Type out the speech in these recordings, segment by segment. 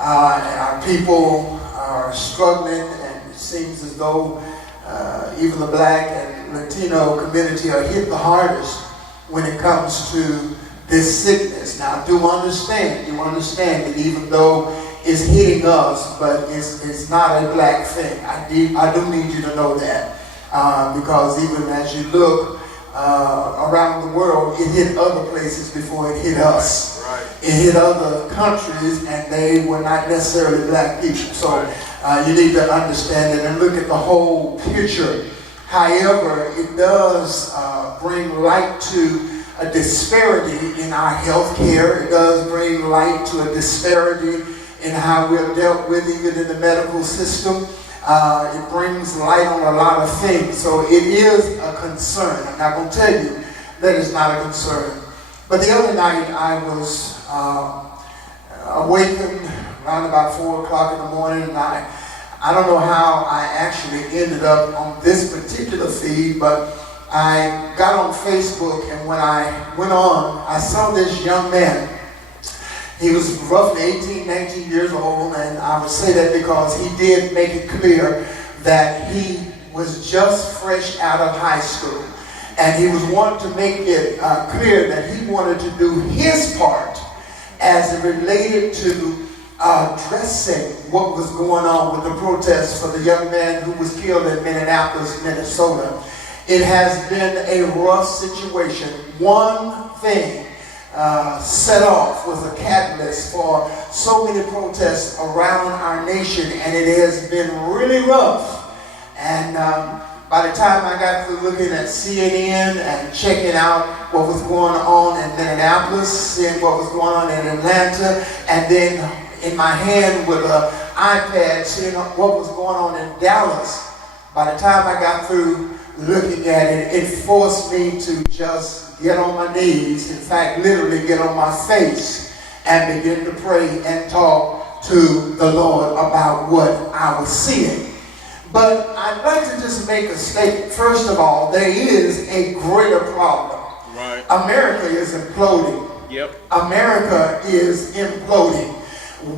and our people are struggling, and it seems as though even the Black and Latino community are hit the hardest when it comes to this sickness. Now, do understand that even though it's hitting us, but it's not a black thing. I do need you to know that, because even as you look around the world, it hit other places before it hit us. Right. It hit other countries, and they were not necessarily black people. So you need to understand it and look at the whole picture. However, it does bring light to a disparity in our health care. It does bring light to a disparity in how we're dealt with even in the medical system. It brings light on a lot of things. So it is a concern. I'm not going to tell you that it's not a concern. But the other night I was awakened around about 4 o'clock in the morning, and I don't know how I actually ended up on this particular feed, but I got on Facebook, and when I went on, I saw this young man. He was roughly 18, 19 years old, and I would say that because he did make it clear that he was just fresh out of high school. And he was wanting to make it clear that he wanted to do his part as it related to addressing what was going on with the protests for the young man who was killed in Minneapolis, Minnesota. It has been a rough situation. One thing set off was a catalyst for so many protests around our nation, and it has been really rough. And by the time I got through looking at CNN and checking out what was going on in Minneapolis, seeing what was going on in Atlanta, and then in my hand with an iPad seeing what was going on in Dallas, by the time I got through looking at it, it forced me to just get on my knees, in fact, literally get on my face and begin to pray and talk to the Lord about what I was seeing. But I'd like to just make a statement. First of all, there is a greater problem. Right. America is imploding. Yep. America is imploding.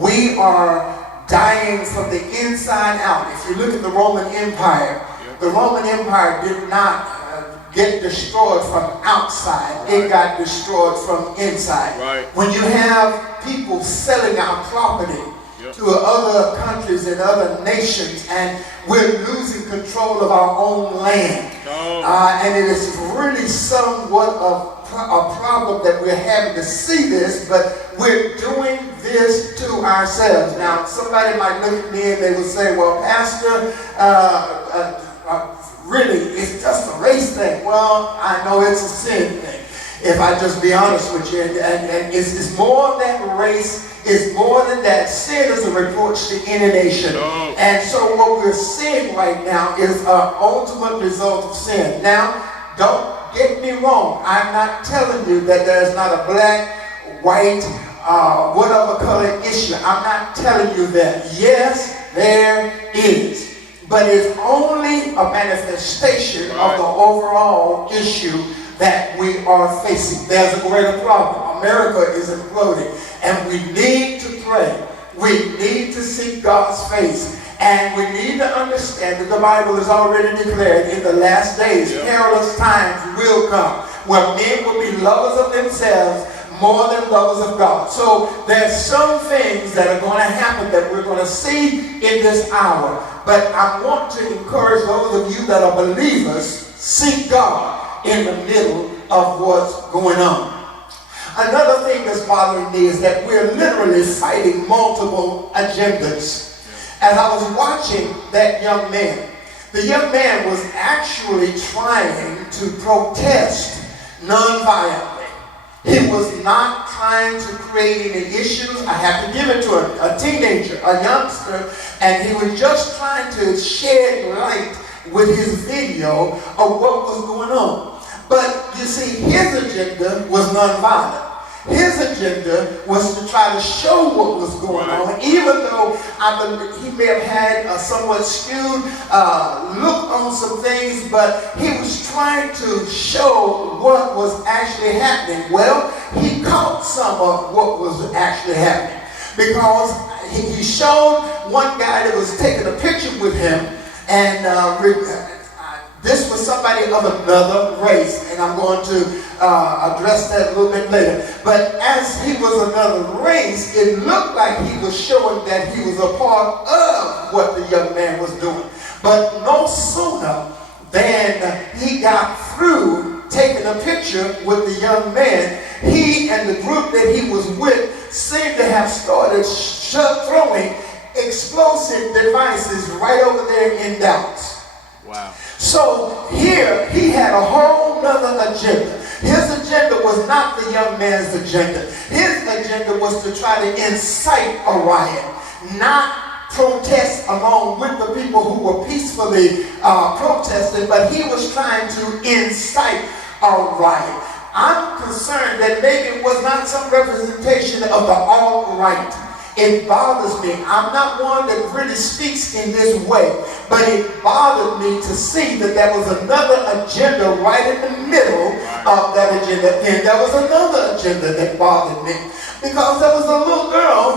We are dying from the inside out. If you look at the Roman Empire, the Roman Empire did not get destroyed from outside. It got destroyed from inside. Right. When you have people selling our property to other countries and other nations, and we're losing control of our own land. And it is really somewhat of a problem that we're having to see this, but we're doing this to ourselves. Now, somebody might look at me and they will say, well, Pastor, really, it's just a race thing. Well, I know it's a sin thing, if I just be honest with you. And it's more than race. It's more than that. Sin is a reproach to any nation. And so what we're seeing right now is an ultimate result of sin. Now, don't get me wrong. I'm not telling you that there's not a black, white, whatever color issue. I'm not telling you that. Yes, there is. But it's only a manifestation of the overall issue that we are facing. There's a greater problem. America is imploding, and we need to pray. We need to seek God's face, and we need to understand that the Bible has already declared in the last days, perilous times will come, where men will be lovers of themselves more than lovers of God. So there's some things that are going to happen that we're going to see in this hour. But I want to encourage those of you that are believers, seek God in the middle of what's going on. Another thing that's bothering me is that we're literally fighting multiple agendas. As I was watching that young man, the young man was actually trying to protest nonviolently. He was not trying to create any issues. I have to give it to a teenager, a youngster, and he was just trying to shed light with his video of what was going on. But you see, his agenda was nonviolent. His agenda was to try to show what was going on, even though I believe he may have had a somewhat skewed look on some things, but he was trying to show what was actually happening. Well, he caught some of what was actually happening, because he showed one guy that was taking a picture with him, and this was somebody of another race, and I'm going to address that a little bit later. But as he was another race, it looked like he was showing that he was a part of what the young man was doing. But no sooner than he got through taking a picture with the young man, he and the group that he was with seemed to have started throwing explosive devices right over there in Dallas. Wow. So here he had a whole nother agenda. His agenda was not the young man's agenda. His agenda was to try to incite a riot, not protest along with the people who were peacefully protesting, but he was trying to incite a riot. I'm concerned that maybe it was not some representation of the alt-right. It bothers me. I'm not one that really speaks in this way, but it bothered me to see that there was another agenda right in the middle of that agenda. And there was another agenda that bothered me, because there was a little girl,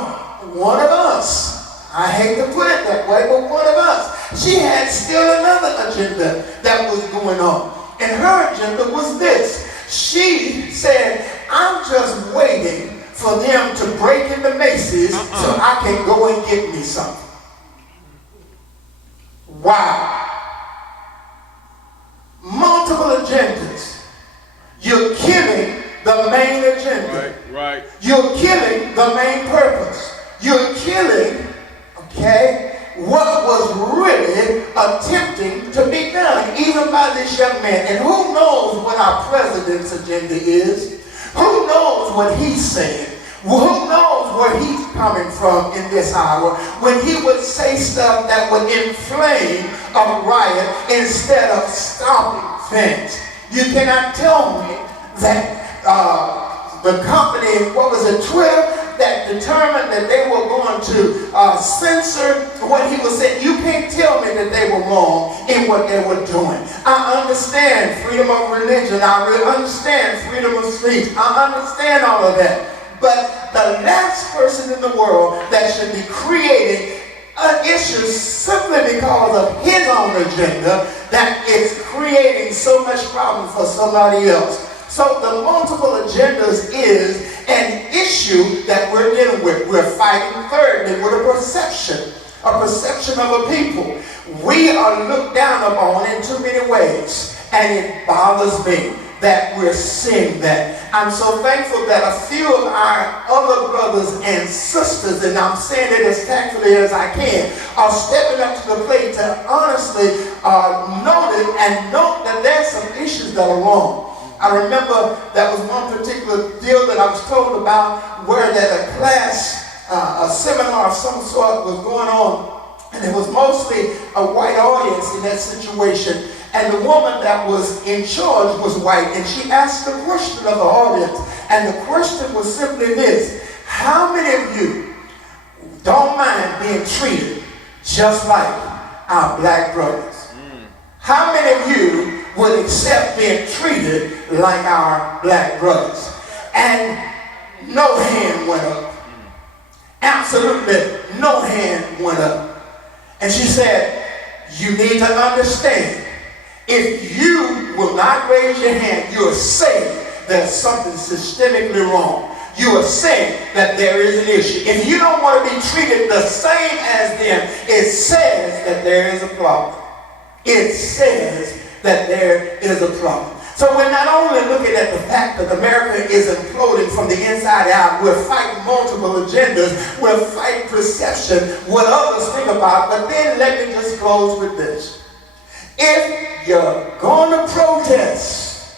one of us. I hate to put it that way, but one of us. She had still another agenda that was going on. And her agenda was this. She said, I'm just waiting for them to break into Macy's so I can go and get me something. Wow. Multiple agendas. You're killing the main agenda. Right. You're killing the main purpose. You're killing, what was really attempting to be done, even by this young man. And who knows what our president's agenda is? Who knows what he's saying? Who knows where he's coming from in this hour when he would say stuff that would inflame a riot instead of stopping things? You cannot tell me that the company, Twitter, that determined that they were going to censor what he was saying. You can't tell me that they were wrong in what they were doing. I understand freedom of religion. I understand freedom of speech. I understand all of that. But the last person in the world that should be creating an issue simply because of his own agenda that is creating so much problem for somebody else. So the multiple agendas is an issue that we're dealing with. We're fighting thirdly with a perception of a people. We are looked down upon in too many ways, and it bothers me that we're seeing that. I'm so thankful that a few of our other brothers and sisters, and I'm saying it as tactfully as I can, are stepping up to the plate to honestly note that there's some issues that are wrong. I remember that was one particular deal that I was told about where that a class, a seminar of some sort was going on, and it was mostly a white audience in that situation. And the woman that was in charge was white, and she asked the question of the audience, and the question was simply this: how many of you don't mind being treated just like our black brothers? How many of you would accept being treated like our black brothers? And no hand went up. Absolutely no hand went up. And she said, you need to understand, if you will not raise your hand, you are saying there's something systemically wrong. You are saying that there is an issue. If you don't want to be treated the same as them, it says that there is a problem. It says that there is a problem. So we're not only looking at the fact that America is imploding from the inside out, we're fighting multiple agendas, we're fighting perception, what others think about, but then let me just close with this. If you're going to protest,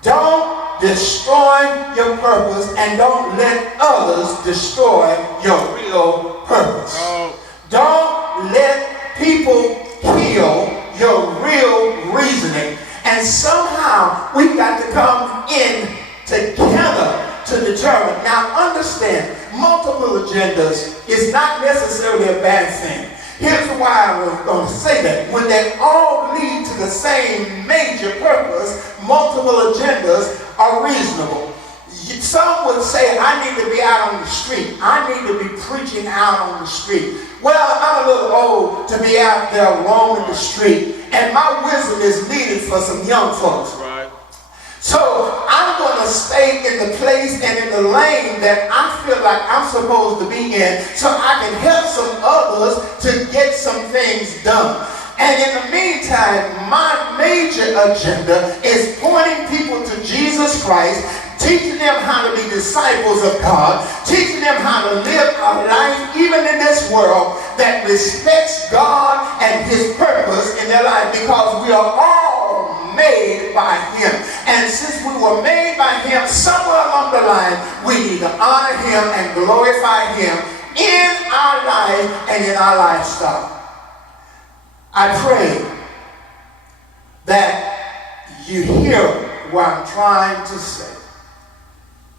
don't destroy your purpose and don't let others destroy your real purpose. Don't let people kill your real reasoning. And somehow we've got to come in together to determine. Now understand, multiple agendas is not necessarily a bad thing. Here's why I was going to say that. When they all lead to the same major purpose, multiple agendas are reasonable. Some would say, I need to be out on the street. I need to be preaching out on the street. Well, I'm a little old to be out there roaming the street, and my wisdom is needed for some young folks. Right. So I'm going to stay in the place and in the lane that I feel like I'm supposed to be in, so I can help some others to get some things done. And in the meantime, my major agenda is pointing people to Jesus Christ, teaching them how to be disciples of God, teaching them how to live a life, even in this world, that respects God and his purpose in their life, because we are all made by him. And since we were made by him, somewhere along the line, we need to honor him and glorify him in our life and in our lifestyle. I pray that you hear what I'm trying to say.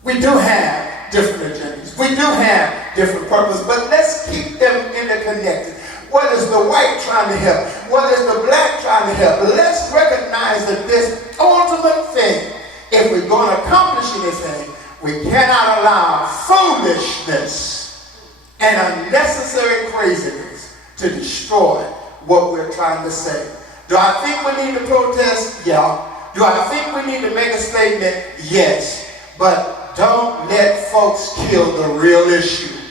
We do have different agendas. We do have different purposes, but let's keep them interconnected. What is the white trying to help? What is the black trying to help? Let's recognize that this ultimate thing, if we're going to accomplish anything, we cannot allow foolishness and unnecessary craziness to destroy what we're trying to say. Do I think we need to protest? Yeah. Do I think we need to make a statement? Yes. But don't let folks kill the real issue.